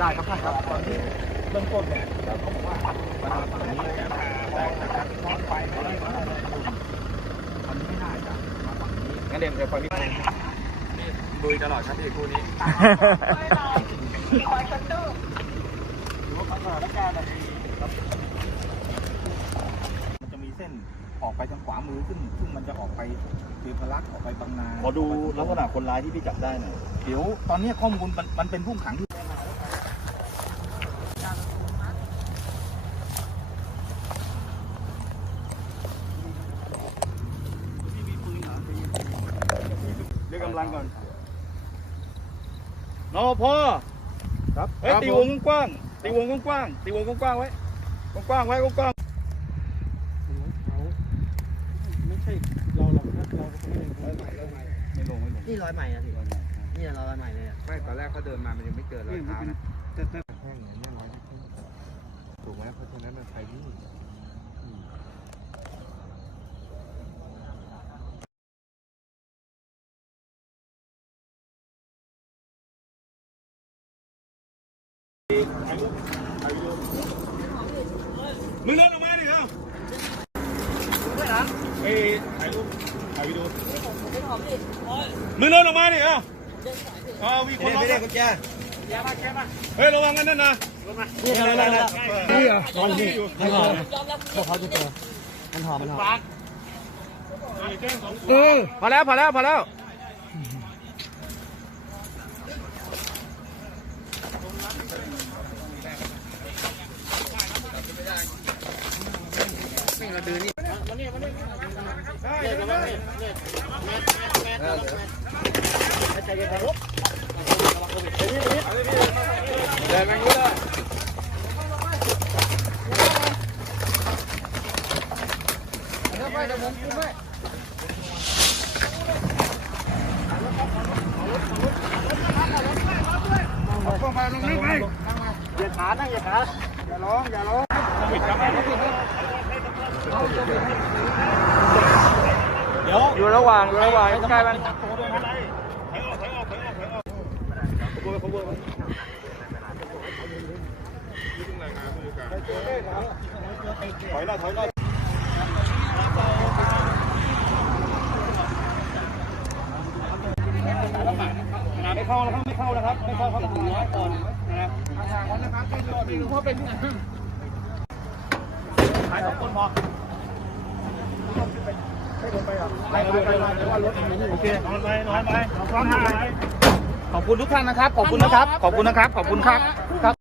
ได้ครับท่านครับตอนนี้เบื้องต้นเนี่ยเขาบอกว่ามันนี้แต่แต่กการซ้อนไปไม่ได้มันไม่น่าจะมาฝั่งนี้งั้นเดี๋ยวจะฝั่งนี้ดุยตลอดครับพี่คู่นี้มันมันจะมีเส้นออกไปทางขวามือซึ่งซึ่งมันจะออกไปเทพรักออกไปบางนา ขอดูลักษณะคนร้ายที่พี่จับได้หน่อย เดี๋ยวตอนนี้ข้อมูลมันมันเป็นผู้ขังที่เรียกกำลังก่อนนอพอครับเฮ้ยตีวงกว้างๆตีวงกว้างๆตีวงกว้างๆไว้กว้างๆไว้กว้างไม่ใช่เราหรอกนะเราไม่ได้ๆไม่ลงไม่ลงนี่ร้อยใหม่นะพี่ นี่ร้อยใหม่เลยอะไม่ตอนแรกเขาเดินมามันยังไม่เจอรอยเท้านะแต่แต่แห้งอย่างเงี้ยร้อยไม่ขึ้นถูกไหมเพราะฉะนั้นมันไปนี่อืมมึงเดินออกมาดิเอ้าเอ้ยถ่ายรูปถ่ายวิดีโอมึงเดินออกมาดิเอ้า เอามีคนไม่ได้กุญแจเฮ้ยระวังกันนั่นนะนี่อะไรอะไรนี่อะนอนนี่ไม่พอพวกเขาจะเจอมันหอมมันหอมเออพอแล้วพอแล้วพอแล้วอยู่ระหว่างอยู่ระหว่างใกล้มัน Để mình nữa. Nó phải là muốn cũng vậy. Không phải lúc nước này. Giờ thả nó, giờ thả. Giờ lón, giờ lón. Không bị cắm nó không hết. Vô. Vô nó hoàng, vô nó hoàng, cái ban. ถอยหน่อยถอยหน่อยไม่เข้านะครับไม่เข้านะครับไม่เข้าครับน้อยก่อนนะครับห่างๆนะครับไม่รู้ว่าเป็นที่ไหนขายสองคนพอไปไปไปว่ารถโอเคนอนไปนอนไปนอนไป ขอบคุณทุกท่านนะครับ ขอบคุณนะครับ ขอบคุณนะครับ ขอบคุณครับครับ